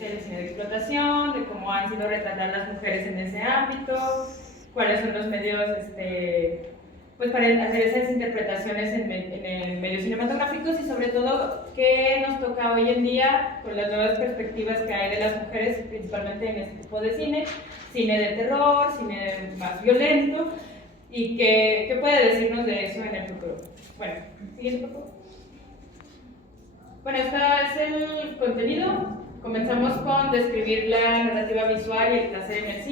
el cine de explotación, de cómo han sido retratadas las mujeres en ese ámbito, cuáles son los medios pues para hacer esas interpretaciones en medios cinematográficos y sobre todo qué nos toca hoy en día con las nuevas perspectivas que hay de las mujeres, principalmente en este tipo de cine de terror, cine más violento, y qué puede decirnos de eso en el futuro. Bueno, siguiente por favor. Bueno, este es el contenido. Comenzamos con describir la narrativa visual y el placer en el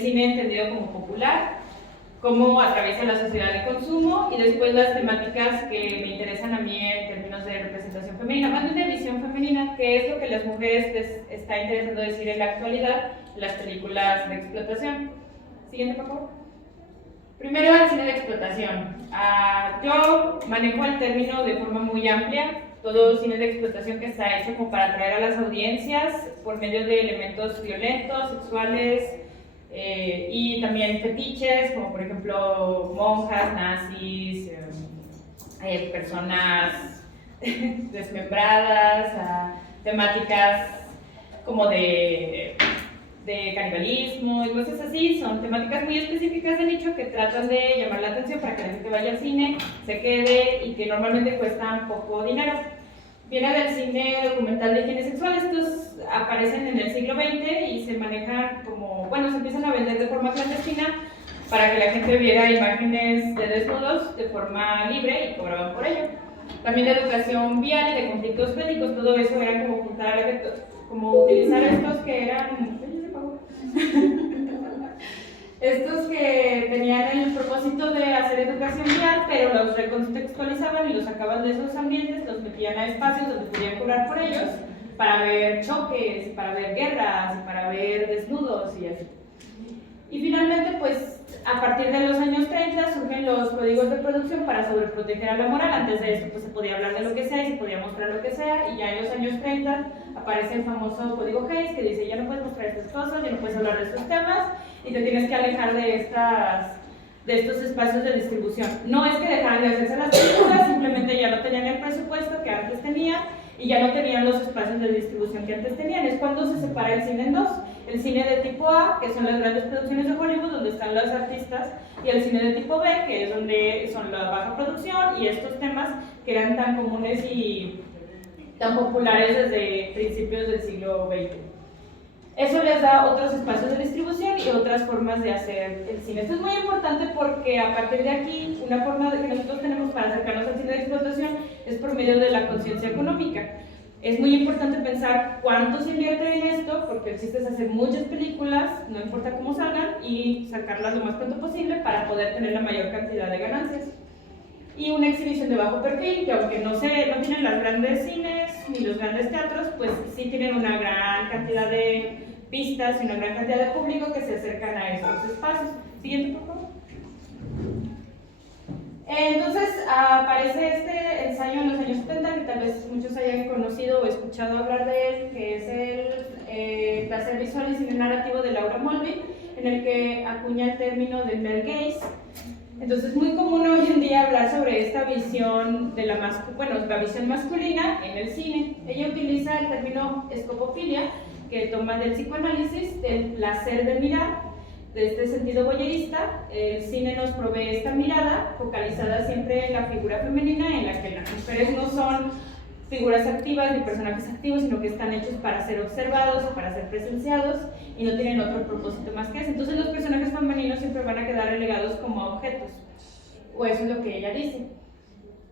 cine entendido como popular, cómo atraviesa la sociedad de consumo y después las temáticas que me interesan a mí en términos de representación femenina, más bien de visión femenina, que es lo que las mujeres les está interesando decir en la actualidad en las películas de explotación. Siguiente, por favor. Primero, el cine de explotación. Yo manejo el término de forma muy amplia. Todo cine de explotación que está hecho como para atraer a las audiencias por medio de elementos violentos, sexuales y también fetiches, como por ejemplo monjas, nazis, personas desmembradas, temáticas como de canibalismo y cosas así. Son temáticas muy específicas de nicho que tratan de llamar la atención para que la gente vaya al cine, se quede y que normalmente cuestan poco dinero. Viene del cine documental de higiene sexual. Estos aparecen en el siglo XX y se manejan como, bueno, se empiezan a vender de forma clandestina para que la gente viera imágenes de desnudos de forma libre y cobraban por ello. También de educación vial y de conflictos bélicos, todo eso era como juntar, como utilizar estos que eran estos que tenían el propósito de hacer educación vial, pero los recontextualizaban y los sacaban de esos ambientes, los metían a espacios donde podían cobrar por ellos para ver choques, para ver guerras, para ver desnudos y así. Y finalmente, pues, a partir de los años 30 surgen los códigos de producción para sobreproteger a la moral. Antes de esto, pues, se podía hablar de lo que sea y se podía mostrar lo que sea, y ya en los años 30 aparece el famoso código Hays que dice: ya no puedes mostrar estas cosas, ya no puedes hablar de estos temas y te tienes que alejar de estos espacios de distribución. No es que dejaran de hacerse las películas, simplemente ya no tenían el presupuesto que antes tenían y ya no tenían los espacios de distribución que antes tenían. Es cuando se separa el cine en dos: el cine de tipo A, que son las grandes producciones de Hollywood, donde están los artistas, y el cine de tipo B, que es donde son la baja producción y estos temas que eran tan comunes y tan populares desde principios del siglo XX. Eso les da otros espacios de distribución y otras formas de hacer el cine. Esto es muy importante porque a partir de aquí, una forma que nosotros tenemos para acercarnos al cine de explotación es por medio de la conciencia económica. Es muy importante pensar cuánto se invierte en esto, porque el chiste es hacer muchas películas, no importa cómo salgan, y sacarlas lo más pronto posible para poder tener la mayor cantidad de ganancias. Y una exhibición de bajo perfil, que aunque no tienen las grandes cines ni los grandes teatros, pues sí tienen una gran cantidad de vistas y una gran cantidad de público que se acercan a estos espacios. Siguiente, por favor. Entonces aparece este ensayo en los años 70, que tal vez muchos hayan conocido o escuchado hablar de él, que es el placer visual y cine narrativo de Laura Mulvey, en el que acuña el término de male gaze. Entonces es muy común hoy en día hablar sobre esta visión de la visión masculina en el cine. Ella utiliza el término escopofilia, que toma del psicoanálisis, del placer de mirar, de este sentido voyerista. El cine nos provee esta mirada focalizada siempre en la figura femenina, en la que las mujeres no son figuras activas ni personajes activos, sino que están hechos para ser observados o para ser presenciados y no tienen otro propósito más que ese. Entonces los personajes femeninos siempre van a quedar relegados como objetos, o eso es lo que ella dice.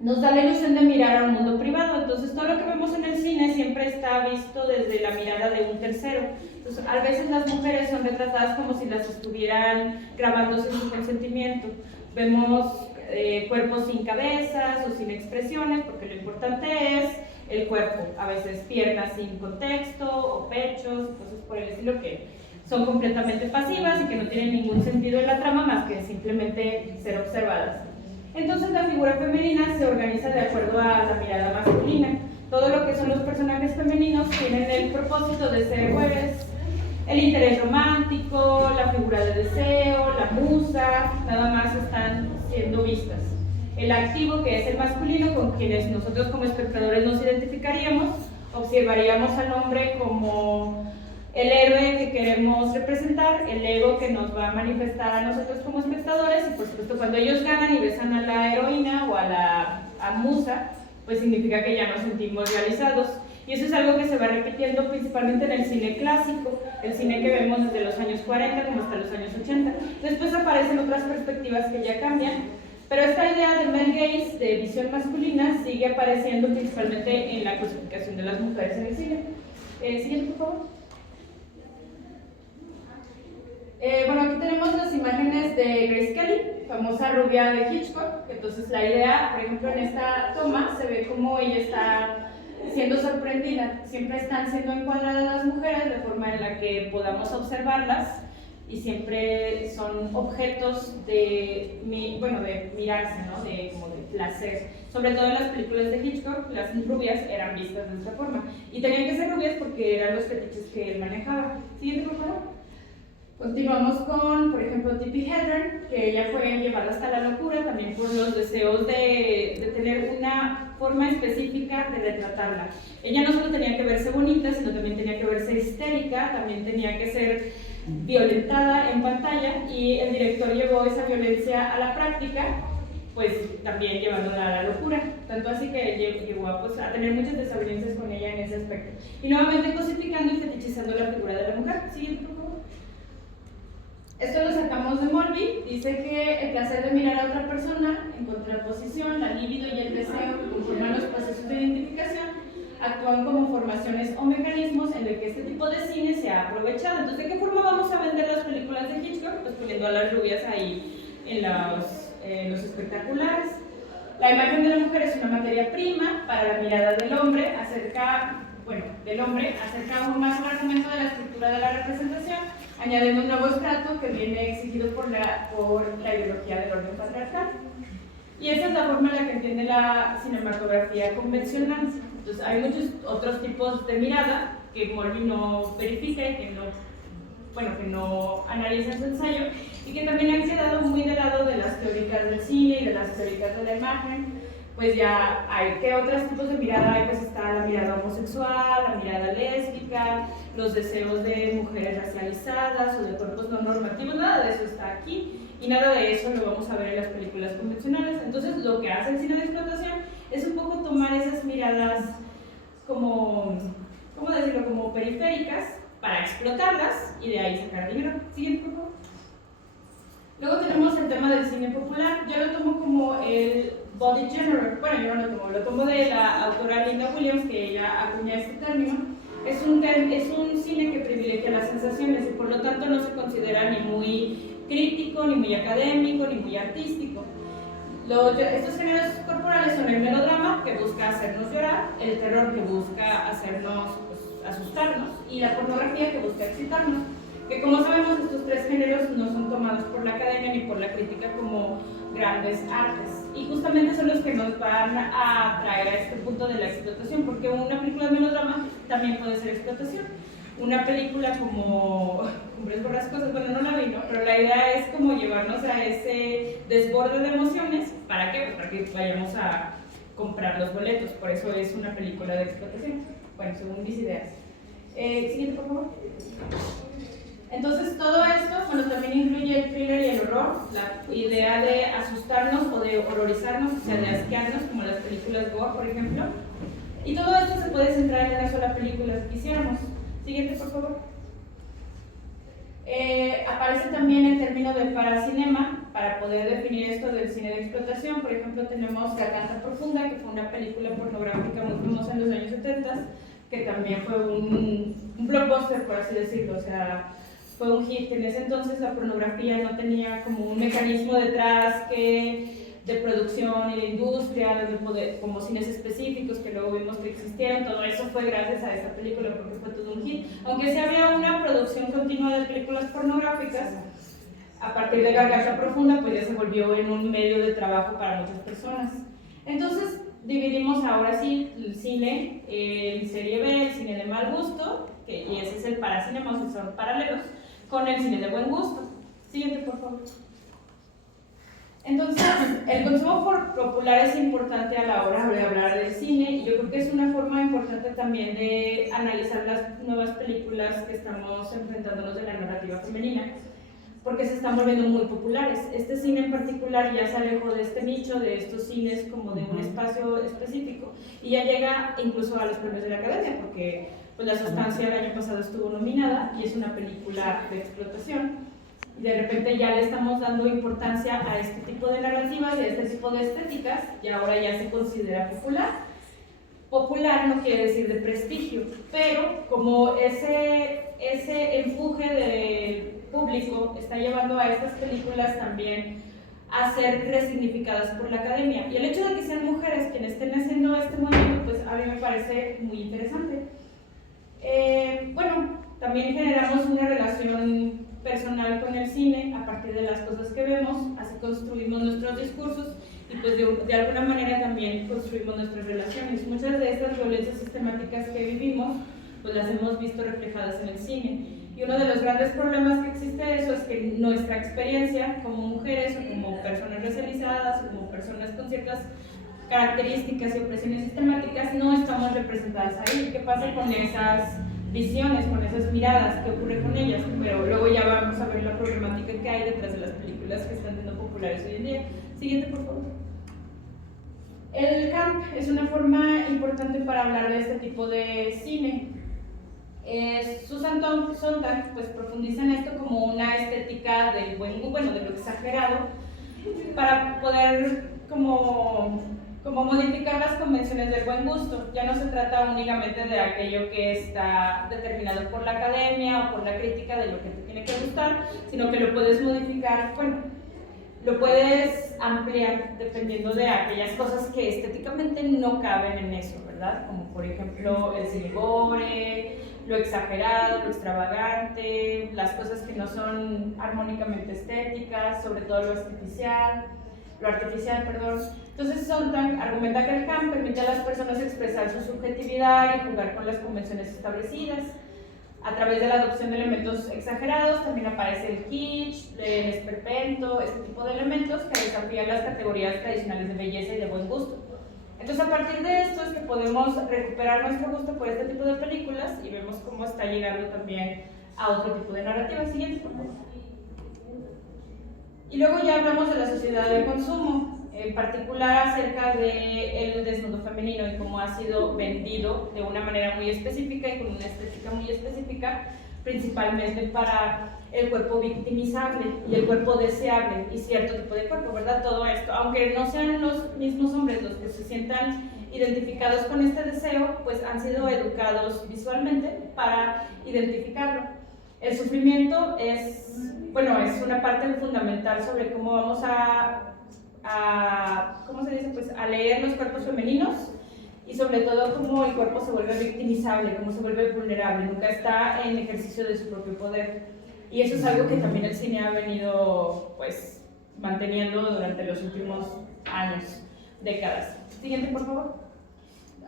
Nos da la ilusión de mirar a un mundo privado. Entonces todo lo que vemos en el cine siempre está visto desde la mirada de un tercero. Entonces a veces las mujeres son retratadas como si las estuvieran grabando sin su consentimiento. Vemos cuerpos sin cabezas o sin expresiones, porque lo importante es el cuerpo. A veces piernas sin contexto o pechos, cosas por el estilo que son completamente pasivas y que no tienen ningún sentido en la trama más que simplemente ser observadas. Entonces la figura femenina se organiza de acuerdo a la mirada masculina. Todo lo que son los personajes femeninos tienen el propósito de ser pues, el interés romántico, la figura de deseo, la musa, nada más están siendo vistas. El activo, que es el masculino, con quienes nosotros como espectadores nos identificaríamos, observaríamos al hombre como el héroe que queremos representar, el ego que nos va a manifestar a nosotros como espectadores, y por supuesto cuando ellos ganan y besan a la heroína o a la musa, pues significa que ya nos sentimos realizados. Y eso es algo que se va repitiendo principalmente en el cine clásico, el cine que vemos desde los años 40 como hasta los años 80. Después aparecen otras perspectivas que ya cambian, pero esta idea de male gaze, de visión masculina, sigue apareciendo principalmente en la cosificación de las mujeres en el cine. Siguiente, por favor. Bueno, aquí tenemos las imágenes de Grace Kelly, famosa rubia de Hitchcock. Entonces la idea, por ejemplo, en esta toma se ve como ella está siendo sorprendida. Siempre están siendo encuadradas las mujeres de forma en la que podamos observarlas, y siempre son objetos de, bueno, de mirarse, ¿no? Como de placer. Sobre todo en las películas de Hitchcock, las rubias eran vistas de esta forma. Y tenían que ser rubias porque eran los fetiches que él manejaba. Siguiente, por favor. Continuamos con, por ejemplo, Tippi Hedren, que ella fue llevada hasta la locura también por los deseos de tener una forma específica de retratarla. Ella no solo tenía que verse bonita, sino también tenía que verse histérica, también tenía que ser violentada en pantalla, y el director llevó esa violencia a la práctica, pues también llevándola a la locura, tanto así que llegó pues, a tener muchas desavenencias con ella en ese aspecto. Y nuevamente cosificando y fetichizando la figura de la mujer. Siguiente, por favor. Esto lo sacamos de Molby. Dice que el placer de mirar a otra persona en contraposición, la libido y el deseo que conforman los procesos de identificación actúan como formaciones o mecanismos en los que este tipo de cine se ha aprovechado. Entonces, ¿de qué forma vamos a vender las películas de Hitchcock? Pues poniendo a las rubias ahí en los espectaculares. La imagen de la mujer es una materia prima para la mirada del hombre acerca aún más el argumento de la estructura de la representación, añadiendo un nuevo estrato que viene exigido por la ideología del orden patriarcal. Y esa es la forma en la que entiende la cinematografía convencional. Entonces, hay muchos otros tipos de mirada que Molby no verifica y que no analiza en su ensayo, y que también han quedado muy del lado de las teóricas del cine y de las teóricas de la imagen. Pues ya hay, ¿qué otros tipos de mirada hay? Pues está la mirada homosexual, la mirada lésbica, los deseos de mujeres racializadas o de cuerpos no normativos. Nada de eso está aquí, y nada de eso lo vamos a ver en las películas convencionales. Entonces, lo que hace el cine de explotación es un poco tomar esas miradas como, ¿cómo decirlo?, como periféricas, para explotarlas y de ahí sacar dinero. Siguiente, por favor. Luego tenemos el tema del cine popular. Yo lo tomo como el body genre. Bueno, yo no lo tomo de la autora Linda Williams, que ella acuña este término. Es un cine que privilegia las sensaciones y por lo tanto no se considera ni muy crítico, ni muy académico, ni muy artístico. Estos géneros corporales son el melodrama, que busca hacernos llorar, el terror, que busca hacernos asustarnos, y la pornografía, que busca excitarnos. Que, como sabemos, estos tres géneros no son tomados por la academia ni por la crítica como grandes artes, y justamente son los que nos van a traer a este punto de la explotación, porque una película de melodrama también puede ser explotación. Una película como Cumbres Borrascosas, bueno, no la vi, ¿no? Pero la idea es como llevarnos a ese desborde de emociones. ¿Para qué? Pues para que vayamos a comprar los boletos. Por eso es una película de explotación. Bueno, según mis ideas. Siguiente, por favor. Entonces, todo esto, bueno, también incluye el thriller y el horror, la idea de asustarnos o de horrorizarnos, o sea, de asquearnos, como las películas gore, por ejemplo. Y todo esto se puede centrar en una sola película si quisiéramos. Siguiente, por favor. Aparece también el término de paracinema para poder definir esto del cine de explotación. Por ejemplo, tenemos Garganta Profunda, que fue una película pornográfica muy famosa en los años 70, que también fue un blockbuster, por así decirlo. O sea, fue un hit. En ese entonces la pornografía no tenía como un mecanismo detrás de producción y de industria, como cines específicos que luego vimos que existieron. Todo eso fue gracias a esta película, porque fue todo un hit. Aunque sí había una producción continua de películas pornográficas, a partir de Garganta Profunda, pues ya se volvió en un medio de trabajo para muchas personas. Entonces, dividimos ahora sí el cine en serie B, el cine de mal gusto, y ese es el paracinema, o sea, son paralelos, con el cine de buen gusto. Siguiente, por favor. Entonces, el consumo popular es importante a la hora de hablar del cine y yo creo que es una forma importante también de analizar las nuevas películas que estamos enfrentándonos de la narrativa femenina, porque se están volviendo muy populares. Este cine en particular ya se alejó de este nicho, de estos cines como de un espacio específico y ya llega incluso a los premios de la Academia, porque pues, La Sustancia el año pasado estuvo nominada y es una película de explotación. De repente ya le estamos dando importancia a este tipo de narrativas y a este tipo de estéticas y ahora ya se considera popular. Popular no quiere decir de prestigio, pero como ese empuje del público está llevando a estas películas también a ser resignificadas por la Academia. Y el hecho de que sean mujeres quienes estén haciendo este movimiento, pues a mí me parece muy interesante. Bueno, también generamos una relación personal con el cine a partir de las cosas que vemos, así construimos nuestros discursos y pues de alguna manera también construimos nuestras relaciones. Muchas de estas violencias sistemáticas que vivimos pues las hemos visto reflejadas en el cine y uno de los grandes problemas que existe de eso es que nuestra experiencia como mujeres o como personas racializadas o como personas con ciertas características y opresiones sistemáticas no estamos representadas ahí. ¿Qué pasa con esas visiones, con esas miradas? ¿Qué ocurre con ellas? Pero luego ya vamos a ver la problemática que hay detrás de las películas que están siendo populares hoy en día. Siguiente, por favor. El camp es una forma importante para hablar de este tipo de cine. Susan Sontag pues, profundiza en esto como una estética del buen gusto, bueno, de lo exagerado, para poder como modificar las convenciones del buen gusto. Ya no se trata únicamente de aquello que está determinado por la academia o por la crítica de lo que te tiene que gustar, sino que lo puedes modificar, bueno, lo puedes ampliar dependiendo de aquellas cosas que estéticamente no caben en eso, ¿verdad? Como por ejemplo el cine gore, lo exagerado, lo extravagante, las cosas que no son armónicamente estéticas, sobre todo lo artificial, perdón. Entonces Sontag argumenta que el camp permite a las personas expresar su subjetividad y jugar con las convenciones establecidas. A través de la adopción de elementos exagerados también aparece el kitsch, el esperpento, este tipo de elementos que desafían las categorías tradicionales de belleza y de buen gusto. Entonces a partir de esto es que podemos recuperar nuestro gusto por este tipo de películas y vemos cómo está llegando también a otro tipo de narrativa. Siguiente, por favor. Y luego ya hablamos de la sociedad de consumo, en particular acerca del desnudo femenino y cómo ha sido vendido de una manera muy específica y con una estética muy específica, principalmente para el cuerpo victimizable y el cuerpo deseable y cierto tipo de cuerpo, ¿verdad? Todo esto, aunque no sean los mismos hombres los que se sientan identificados con este deseo, pues han sido educados visualmente para identificarlo. El sufrimiento es, bueno, es una parte fundamental sobre cómo vamos ¿cómo se dice? Pues a leer los cuerpos femeninos y sobre todo cómo el cuerpo se vuelve victimizable, cómo se vuelve vulnerable, nunca está en ejercicio de su propio poder. Y eso es algo que también el cine ha venido pues manteniendo durante los últimos años, décadas. Siguiente, por favor.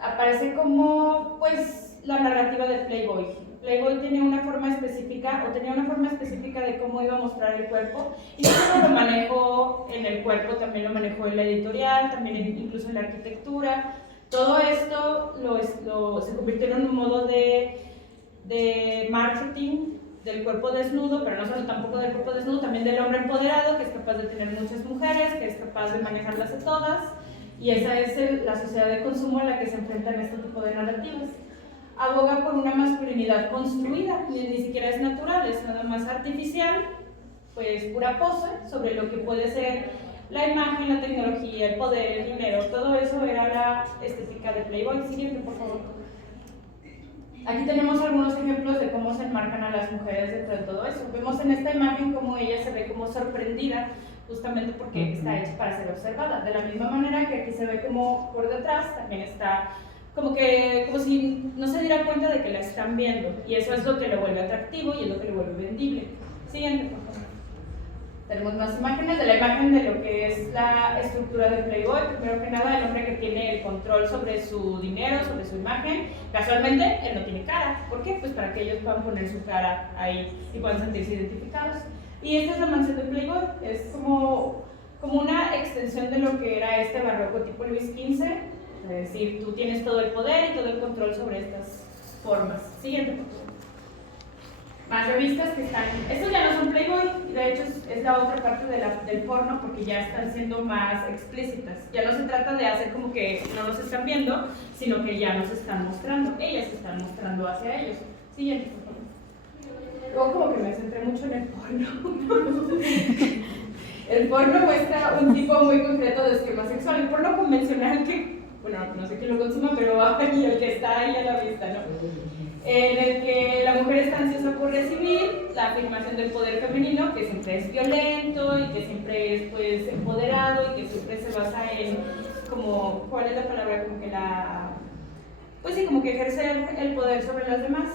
Aparece como pues la narrativa del Playboy. Playboy tiene una forma específica, o tenía una forma específica de cómo iba a mostrar el cuerpo, y no solo lo manejó en el cuerpo, también lo manejó en la editorial, también incluso en la arquitectura. Todo esto se convirtió en un modo de marketing del cuerpo desnudo, pero no solo tampoco del cuerpo desnudo, también del hombre empoderado, que es capaz de tener muchas mujeres, que es capaz de manejarlas a todas, y esa es la sociedad de consumo a la que se enfrentan este tipo de narrativas. Aboga por una masculinidad construida, ni siquiera es natural, es nada más artificial, pues pura pose sobre lo que puede ser la imagen, la tecnología, el poder, el dinero, todo eso era la estética de Playboy. Siguiente, por favor. Aquí tenemos algunos ejemplos de cómo se enmarcan a las mujeres dentro de todo eso. Vemos en esta imagen cómo ella se ve como sorprendida, justamente porque está hecha para ser observada. De la misma manera que aquí se ve como por detrás también está como si no se diera cuenta de que la están viendo, y eso es lo que lo vuelve atractivo y es lo que lo vuelve vendible. Siguiente, por favor. Tenemos más imágenes de la imagen de lo que es la estructura de Playboy. Primero que nada, el hombre que tiene el control sobre su dinero, sobre su imagen. Casualmente, él no tiene cara. ¿Por qué? Pues para que ellos puedan poner su cara ahí y puedan sentirse identificados. Y esta es la mansión de Playboy. Es como como una extensión de lo que era este barroco tipo Luis XV, es decir, tú tienes todo el poder y todo el control sobre estas formas. Siguiente, por favor. Más revistas que están, estos ya no son Playboy, de hecho es la otra parte del porno porque ya están siendo más explícitas. Ya no se trata de hacer como que no nos están viendo, sino que ya nos están mostrando, ellas se están mostrando hacia ellos. Siguiente, por favor. Luego como que me centré mucho en el porno. El porno muestra un tipo muy concreto de esquema sexual. El porno convencional que, bueno, no sé quién lo consuma, pero y el que está ahí a la vista, ¿no? En el que la mujer está ansiosa por recibir la afirmación del poder femenino, que siempre es violento y que siempre es pues empoderado y que siempre se basa en como, ¿cuál es la palabra? Como que pues sí, como que ejercer el poder sobre los demás.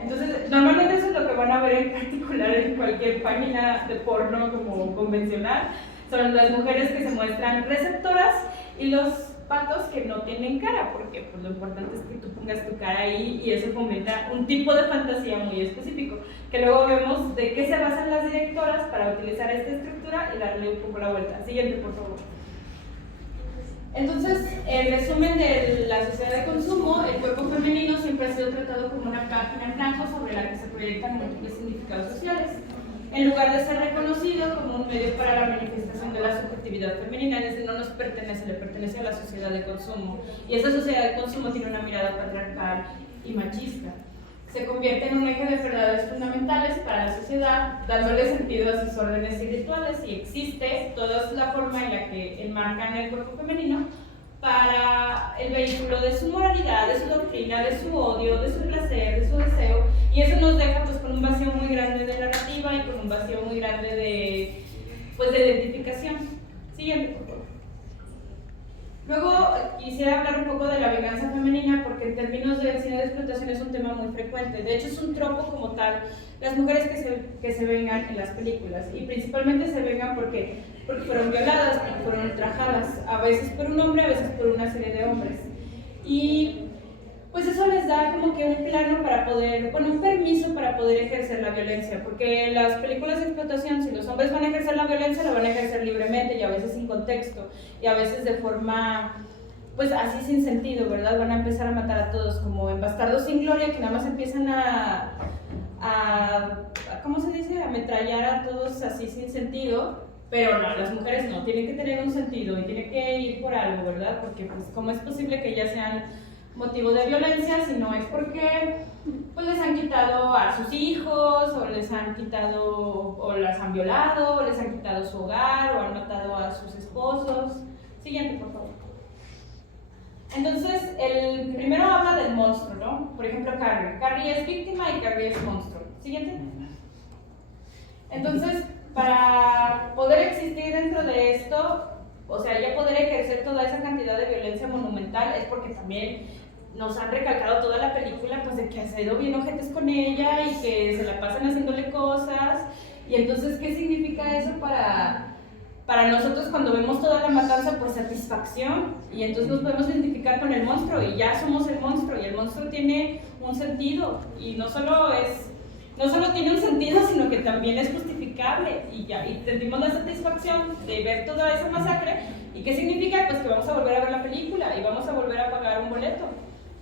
Entonces, normalmente eso es lo que van a ver en particular en cualquier página de porno como convencional. Son las mujeres que se muestran receptoras y los patos que no tienen cara, porque pues, lo importante es que tú pongas tu cara ahí y eso fomenta un tipo de fantasía muy específico, que luego vemos de qué se basan las directoras para utilizar esta estructura y darle un poco la vuelta. Siguiente, por favor. Entonces, en resumen de la sociedad de consumo, el cuerpo femenino siempre ha sido tratado como una página en blanco sobre la que se proyectan múltiples significados sociales. En lugar de ser reconocido como un medio para la manifestación de la subjetividad femenina, es decir, no nos pertenece, le pertenece a la sociedad de consumo. Y esa sociedad de consumo tiene una mirada patriarcal y machista. Se convierte en un eje de verdades fundamentales para la sociedad, dándole sentido a sus órdenes y rituales, y existe toda la forma en la que enmarcan el cuerpo femenino para el vehículo de su moralidad, de su doctrina, de su odio, de su placer, de su deseo, y eso nos deja pues con un vacío muy grande de narrativa y con un vacío muy grande de identificación. Siguiente, por favor. Luego quisiera hablar un poco de la venganza femenina porque en términos de cine de explotación es un tema muy frecuente. De hecho es un tropo como tal, las mujeres que se vengan en las películas, y principalmente se vengan porque fueron violadas, porque fueron ultrajadas, a veces por un hombre, a veces por una serie de hombres. Y pues eso les da como que un plano para poder, bueno, un permiso para poder ejercer la violencia, porque las películas de explotación, si los hombres van a ejercer la violencia, la van a ejercer libremente y a veces sin contexto, y a veces de forma, pues así sin sentido, ¿verdad? Van a empezar a matar a todos, como en Bastardos sin Gloria, que nada más empiezan a ¿cómo se dice? A ametrallar a todos así sin sentido. Pero no, las mujeres no, tienen que tener un sentido y tienen que ir por algo, ¿verdad? Porque pues cómo es posible que ellas sean motivo de violencia si no es porque pues les han quitado a sus hijos o les han quitado o las han violado o les han quitado su hogar o han matado a sus esposos. Siguiente, por favor. Entonces, el primero habla del monstruo, ¿no? Por ejemplo, Carrie. Carrie es víctima y Carrie es monstruo. Siguiente. Entonces, para poder existir dentro de esto, o sea, ya poder ejercer toda esa cantidad de violencia monumental, es porque también nos han recalcado toda la película, pues de que ha sido bien ojetes con ella y que se la pasan haciéndole cosas. Y entonces, ¿qué significa eso para nosotros cuando vemos toda la matanza? Pues satisfacción, y entonces nos podemos identificar con el monstruo y ya somos el monstruo, y el monstruo tiene un sentido, y no solo tiene un sentido, sino que también es justificable, y sentimos la satisfacción de ver toda esa masacre. ¿Y qué significa? Pues que vamos a volver a ver la película y vamos a volver a pagar un boleto.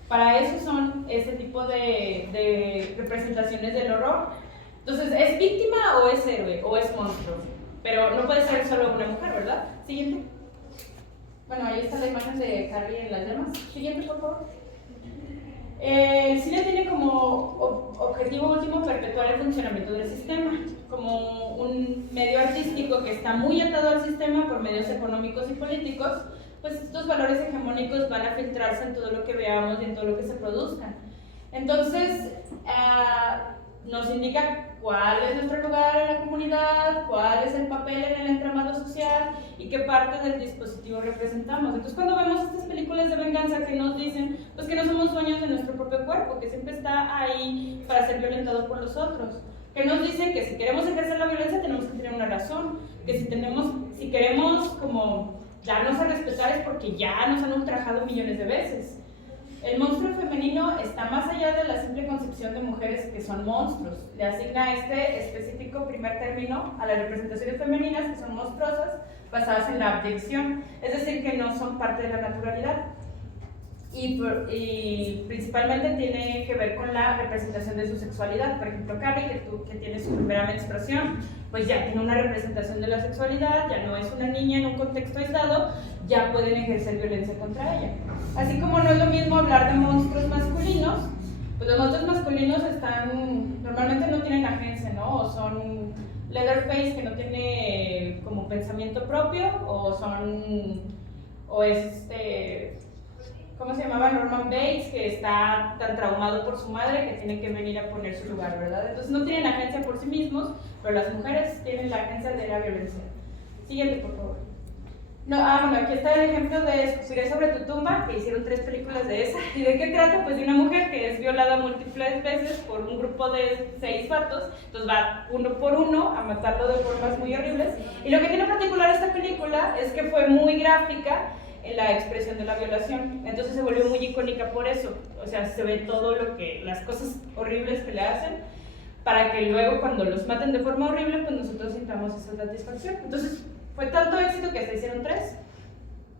Para eso son ese tipo de representaciones del horror. Entonces, ¿es víctima o es héroe o es monstruo? Pero no puede ser solo una mujer, ¿verdad? Siguiente. Bueno, ahí está la imagen de Carrie en las llamas. Siguiente, por favor. El cine tiene como objetivo último perpetuar el funcionamiento del sistema, como un medio artístico que está muy atado al sistema por medios económicos y políticos. Pues estos valores hegemónicos van a filtrarse en todo lo que veamos y en todo lo que se produzca. Entonces, nos indica cuál es nuestro lugar en la comunidad, cuál es el papel en el entramado social y qué parte del dispositivo representamos. Entonces, cuando vemos estas películas de venganza que nos dicen pues que no somos dueños de nuestro propio cuerpo, que siempre está ahí para ser violentado por los otros, que nos dicen que si queremos ejercer la violencia tenemos que tener una razón, que si queremos como darnos a respetar es porque ya nos han ultrajado millones de veces. El monstruo femenino está más allá de la simple concepción de mujeres que son monstruos. Le asigna este específico primer término a las representaciones femeninas que son monstruosas basadas en la abyección, es decir, que no son parte de la naturalidad. Y principalmente tiene que ver con la representación de su sexualidad. Por ejemplo, Carrie, que tiene su primera menstruación, pues ya tiene una representación de la sexualidad, ya no es una niña en un contexto aislado, ya pueden ejercer violencia contra ella. Así como no es lo mismo hablar de monstruos masculinos, pues los monstruos masculinos normalmente no tienen agencia, ¿no? O son Leatherface, que no tiene como pensamiento propio, o es ¿cómo se llamaba? Norman Bates, que está tan traumado por su madre que tiene que venir a poner su lugar, ¿verdad? Entonces no tienen agencia por sí mismos, pero las mujeres tienen la agencia de la violencia. Siguiente, por favor. No, bueno, aquí está el ejemplo de Escupiré sobre tu tumba, que hicieron 3 películas de esa. ¿Y de qué trata? Pues de una mujer que es violada múltiples veces por un grupo de 6 vatos, entonces va uno por uno a matarlo de formas muy horribles. Y lo que tiene particular esta película es que fue muy gráfica en la expresión de la violación, entonces se volvió muy icónica por eso, o sea, se ve todo las cosas horribles que le hacen, para que luego cuando los maten de forma horrible, pues nosotros sintamos esa satisfacción. Entonces, fue tanto éxito que hasta hicieron 3,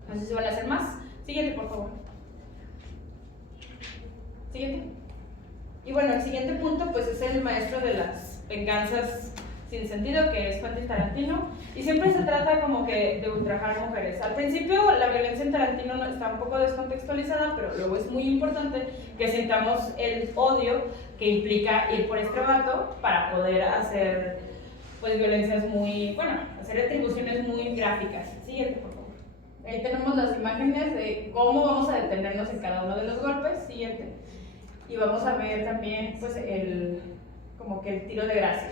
no sé si van a hacer más. Siguiente, por favor. Siguiente. Y bueno, el siguiente punto, pues es el maestro de las venganzas sin sentido, que es Quentin Tarantino, y siempre se trata como que de ultrajar a mujeres. Al principio la violencia en Tarantino está un poco descontextualizada, pero luego es muy importante que sintamos el odio que implica ir por este vato para poder hacer pues violencias hacer atribuciones muy gráficas. Siguiente, por favor. Ahí tenemos las imágenes de cómo vamos a detenernos en cada uno de los golpes. Siguiente. Y vamos a ver también pues como que el tiro de gracia.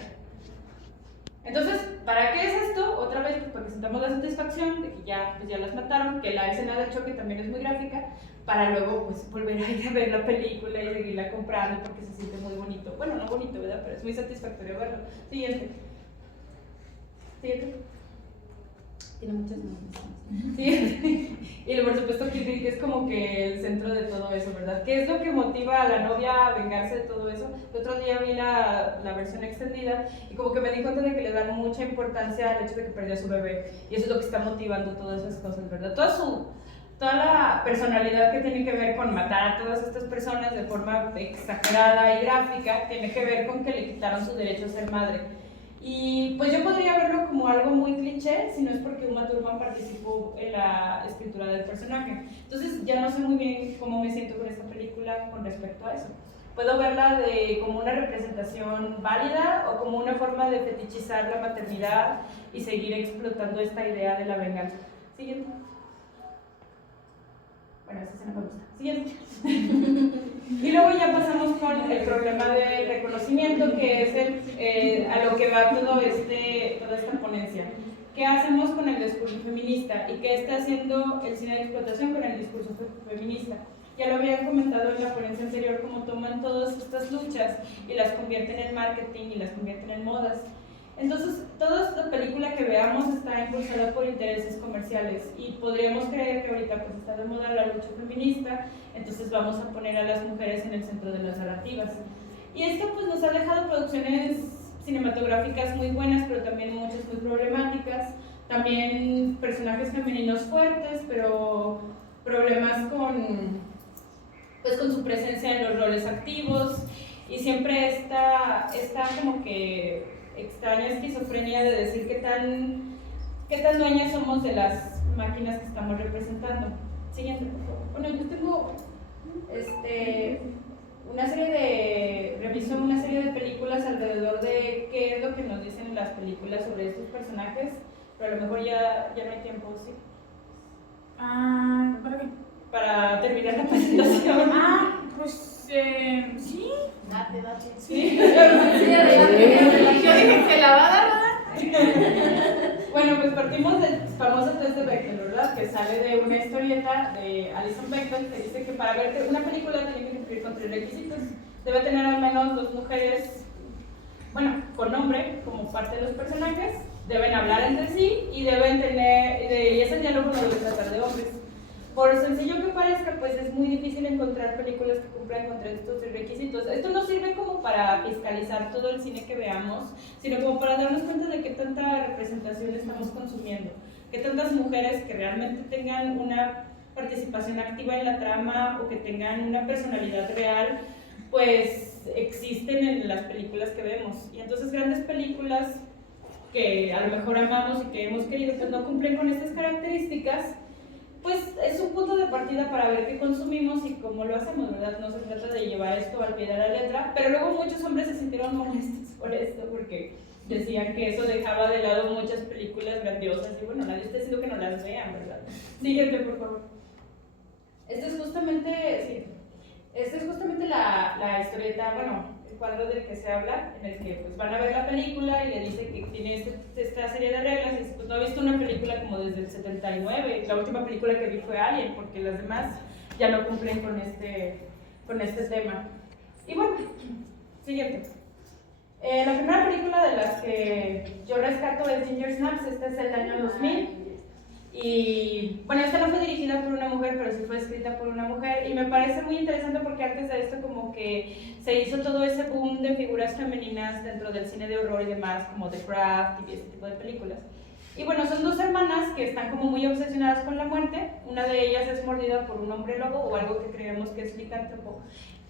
Entonces, ¿para qué es esto? Otra vez, pues, para que sintamos la satisfacción de que ya las mataron, que la escena del choque también es muy gráfica, para luego pues volver a ir a ver la película y seguirla comprando porque se siente muy bonito. Bueno, no bonito, ¿verdad? Pero es muy satisfactorio verlo. Siguiente. Siguiente. Tiene muchas más. Siguiente. Y por supuesto que es como que el centro de todo eso, ¿verdad? ¿Qué es lo que motiva a la novia a vengarse de todo eso? El otro día vi la versión extendida y como que me di cuenta de que le dan mucha importancia al hecho de que perdió a su bebé, y eso es lo que está motivando todas esas cosas, ¿verdad? Toda la personalidad que tiene que ver con matar a todas estas personas de forma exagerada y gráfica tiene que ver con que le quitaron su derecho a ser madre. Y pues yo podría verlo como algo muy cliché si no es porque Uma Thurman participó en la escritura del personaje. Entonces ya no sé muy bien cómo me siento con esta película con respecto a eso. Puedo verla como una representación válida o como una forma de fetichizar la maternidad y seguir explotando esta idea de la venganza. Siguiente. Bueno, esa escena me gusta. Siguiente. Y luego ya pasamos con el problema del reconocimiento, que es a lo que va toda esta ponencia. ¿Qué hacemos con el discurso feminista? ¿Y qué está haciendo el cine de explotación con el discurso feminista? Ya lo habían comentado en la ponencia anterior, cómo toman todas estas luchas y las convierten en marketing y las convierten en modas. Entonces, toda esta película que veamos está impulsada por intereses comerciales y podríamos creer que ahorita pues está de moda la lucha feminista, entonces vamos a poner a las mujeres en el centro de las narrativas. Y esto pues nos ha dejado producciones cinematográficas muy buenas, pero también muchas muy problemáticas, también personajes femeninos fuertes, pero problemas con su presencia en los roles activos, y siempre está como que extraña esquizofrenia de decir qué tan dueñas somos de las máquinas que estamos representando. Siguiente, por favor. Bueno, yo tengo una serie de películas alrededor de qué es lo que nos dicen las películas sobre estos personajes, pero a lo mejor ya no hay tiempo, ¿sí? ¿Para qué? Para terminar la presentación. Pues sí. Date. Sí. Yo dije que la va a dar. Bueno, pues partimos del famoso test de Bechdel, ¿verdad? Que sale de una historieta de Alison Bechdel que dice que para ver una película tiene que cumplir con 3 requisitos. Debe tener al menos 2 mujeres, con nombre como parte de los personajes, deben hablar entre sí y deben tener, y ese diálogo no debe tratar de hombres. Por sencillo que parezca, pues es muy difícil encontrar películas que cumplan con estos 3 requisitos. Esto no sirve como para fiscalizar todo el cine que veamos, sino como para darnos cuenta de qué tanta representación estamos consumiendo. qué tantas mujeres que realmente tengan una participación activa en la trama o que tengan una personalidad real, pues existen en las películas que vemos. Y entonces grandes películas que a lo mejor amamos y que hemos querido, pues no cumplen con estas características, pues es un punto de partida para ver qué consumimos y cómo lo hacemos, ¿verdad? No se trata de llevar esto al pie de la letra, pero luego muchos hombres se sintieron molestos por esto, porque decían que eso dejaba de lado muchas películas grandiosas, y bueno, nadie está diciendo que no las vean, ¿verdad? Siguiente, por favor. Esta es justamente la historieta, bueno, el cuadro del que se habla, en el que pues van a ver la película y le dice que tiene esta serie de reglas, y pues no he visto una película como desde el 79, la última película que vi fue Alien, porque las demás ya no cumplen con este tema. Y bueno, siguiente. La primera película de las que yo rescato es Ginger Snaps, esta es del año 2000. Y bueno, esta no fue dirigida por una mujer, pero sí fue escrita por una mujer, y me parece muy interesante porque antes de esto como que se hizo todo ese boom de figuras femeninas dentro del cine de horror y demás, como The Craft y ese tipo de películas. Y bueno, son dos hermanas que están como muy obsesionadas con la muerte. Una de ellas es mordida por un hombre lobo, o algo que creemos que es licántropo,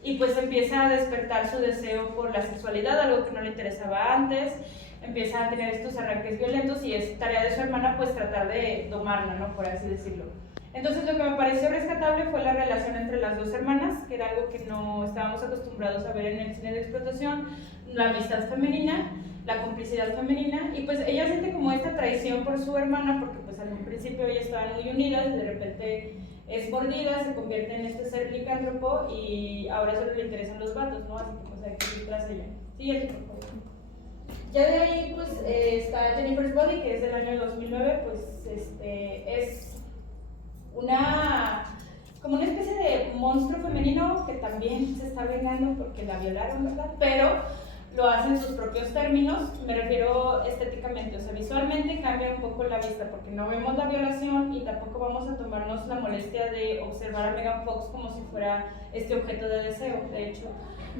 y pues empieza a despertar su deseo por la sexualidad, algo que no le interesaba antes. Empieza a tener estos arranques violentos y es tarea de su hermana pues tratar de domarla, ¿no? Por así decirlo. Entonces lo que me pareció rescatable fue la relación entre las dos hermanas, que era algo que no estábamos acostumbrados a ver en el cine de explotación, la amistad femenina, la complicidad femenina, y pues ella siente como esta traición por su hermana, porque pues al principio ellas estaban muy unidas, de repente es mordida, se convierte en este ser licántropo y ahora solo le interesan los vatos, ¿no? Así que pues hay que ir tras ella. Siguiente, por favor. Ya de ahí pues está Jennifer's Body, que es del año 2009, pues es como una especie de monstruo femenino que también se está vengando porque la violaron, ¿verdad? Pero lo hace en sus propios términos, me refiero estéticamente, o sea, visualmente cambia un poco la vista porque no vemos la violación y tampoco vamos a tomarnos la molestia de observar a Megan Fox como si fuera este objeto de deseo. De hecho,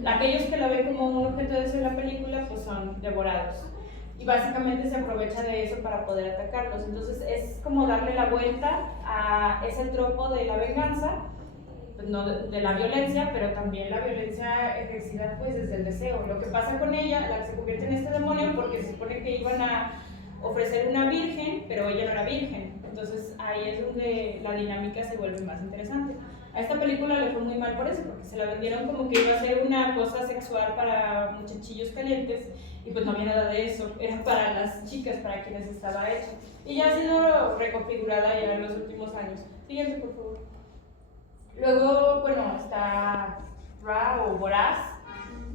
aquellos que la ven como un objeto de deseo en la película pues son devorados, y básicamente se aprovecha de eso para poder atacarlos. Entonces es como darle la vuelta a ese tropo de la venganza, pues no de la violencia, pero también la violencia ejercida pues desde el deseo. Lo que pasa con ella, la que se convierte en este demonio, porque se supone que iban a ofrecer una virgen, pero ella no era virgen. Entonces ahí es donde la dinámica se vuelve más interesante. A esta película le fue muy mal por eso, porque se la vendieron como que iba a ser una cosa sexual para muchachillos calientes, y pues no había nada de eso, era para las chicas, para quienes estaba hecho. Y ya ha sido reconfigurada ya en los últimos años. Siguiente, por favor. Luego, bueno, está Ra o Voraz,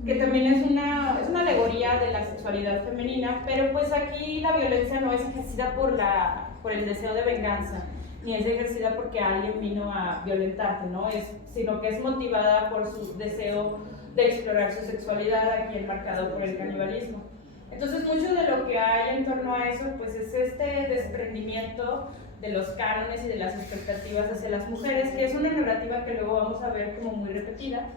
que también es una alegoría de la sexualidad femenina, pero pues aquí la violencia no es ejercida por el deseo de venganza, ni es ejercida porque alguien vino a violentarte, ¿no? Sino que es motivada por su deseo de explorar su sexualidad, aquí enmarcado por el canibalismo. Entonces mucho de lo que hay en torno a eso pues es este desprendimiento de los cánones y de las expectativas hacia las mujeres, que es una narrativa que luego vamos a ver como muy repetida,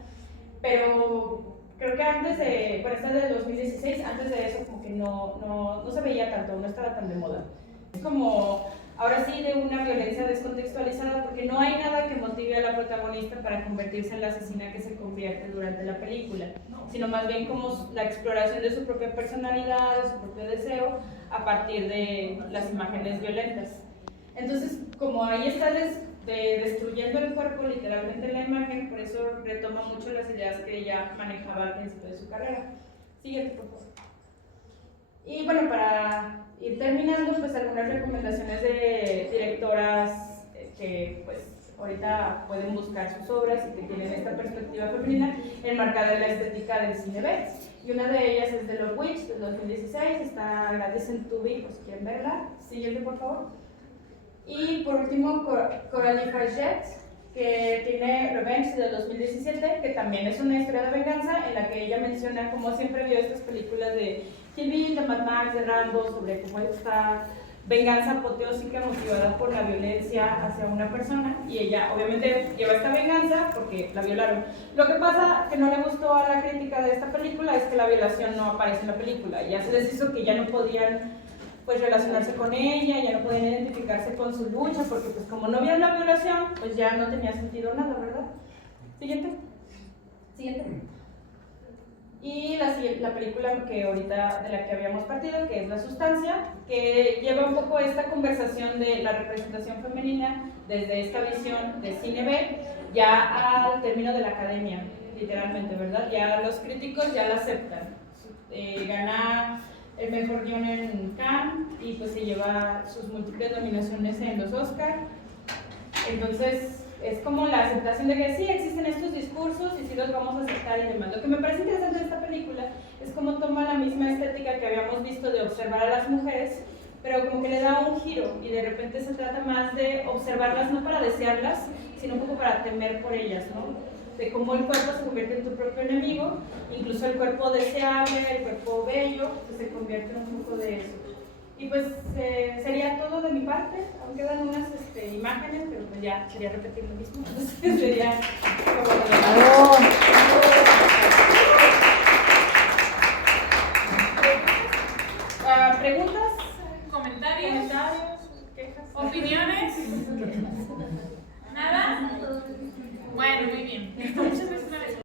pero creo que antes de, bueno, esta es del 2016, antes de eso como que no se veía tanto, no estaba tan de moda. Es como, ahora sí, de una violencia descontextualizada, porque no hay nada que motive a la protagonista para convertirse en la asesina que se convierte durante la película, sino más bien como la exploración de su propia personalidad, de su propio deseo, a partir de las imágenes violentas. Entonces, como ahí está destruyendo el cuerpo, literalmente la imagen, por eso retoma mucho las ideas que ella manejaba al principio de su carrera. Siguiente, por favor. Y bueno, para ir terminando, pues algunas recomendaciones de directoras que pues ahorita pueden buscar sus obras y que tienen esta perspectiva femenina enmarcada en la estética del cine B. Y una de ellas es The Love Witch, del 2016, está gratis en Tubi, pues si quieren verla. Siguiente, por favor. Y por último, Coralie Farget, que tiene Revenge del 2017, que también es una historia de venganza en la que ella menciona cómo siempre vio estas películas de Kill Bill, de Mad Max, de Rambo, sobre cómo esta venganza apoteósica motivada por la violencia hacia una persona, y ella obviamente lleva esta venganza porque la violaron. Lo que pasa que no le gustó a la crítica de esta película es que la violación no aparece en la película, ya se les hizo que ya no podían pues relacionarse con ella, ya no podían identificarse con su lucha, porque pues como no vieron la violación, pues ya no tenía sentido nada, ¿verdad? Siguiente. Y la película que ahorita, de la que habíamos partido, que es La Sustancia, que lleva un poco esta conversación de la representación femenina desde esta visión de cine B, ya al término de la academia, literalmente, ¿verdad? Ya los críticos ya la aceptan. Gana el mejor guión en Cannes y pues se lleva sus múltiples nominaciones en los Oscar. Entonces es como la aceptación de que sí existen estos discursos y sí los vamos a aceptar y demás. Lo que me parece interesante de esta película es cómo toma la misma estética que habíamos visto de observar a las mujeres, pero como que le da un giro y de repente se trata más de observarlas no para desearlas, sino un poco para temer por ellas, ¿no? De cómo el cuerpo se convierte en tu propio enemigo, incluso el cuerpo deseable, el cuerpo bello, pues se convierte en un poco de eso. Y pues sería todo de mi parte, aún quedan unas imágenes, pero pues ya sería repetir lo mismo, entonces sería como ¿preguntas? ¿Comentarios? ¿Quejas? ¿Opiniones? ¿Nada? Bueno, muy bien. Muchas gracias.